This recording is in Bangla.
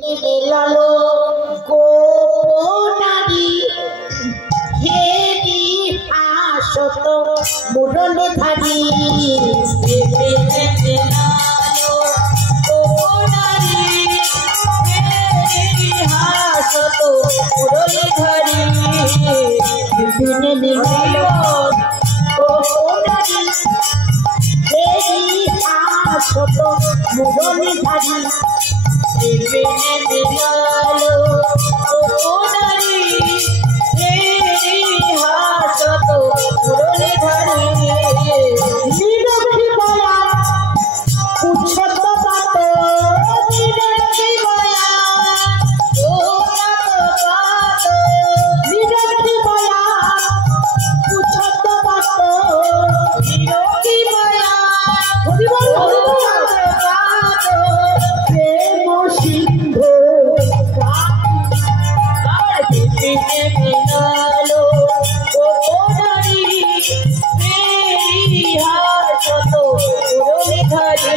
মেলালো গোপনারি হেরি আসত মুরলি ধারি মেলালো গোপনারি হেরি আসত মুরলি ধারি মেলালো গোপনারি হেরি আসত মুরলি ধারি মিলালো গোপনারি হেরি হাসত মুরলি ধারি নিরক্ষী বয়া উচ্ছ্বত পাত নিরক্ষী বয়া নিরক্ষী বয়া উচ্ছ্বত পাত নিরক্ষী বয়া সিন্ধু মিলালো গোপনারি হেরি হাসত মুরলি ধারি